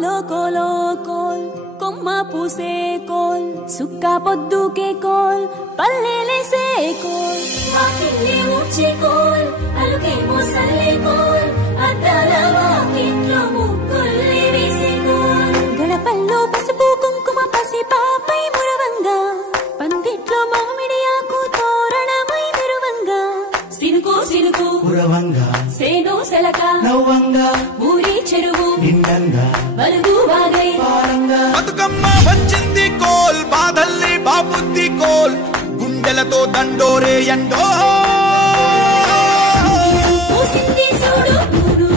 కోలో కోలో coal కొమ్మ పూసే coal సుక్క పొద్దుకే coal పల్లెలేసే coal వాకిలి ఊడ్చే కోల్ అలుకే మోసల్లే కోల్ అద్దాల వాకిట్లో ముగ్గుల్ని వేసే కోల్ గడపల్లో పసుపు కుంకుమ పసి పాపై మురవంగా పందిట్లో మామిడి ఆకు తోరణమై మెరువంగా సినుకు సినుకు పురవంగా సేను సెలక నవ్వంగా ఊరి చెరువు నిండంగా బలుగు వాగై పారంగా బతుకమ్మ వచ్చింది కోల్ బాధల్ని బాబుద్ది కోల్ గుండెలతో దండోరే ఎండో పూసింది చూడు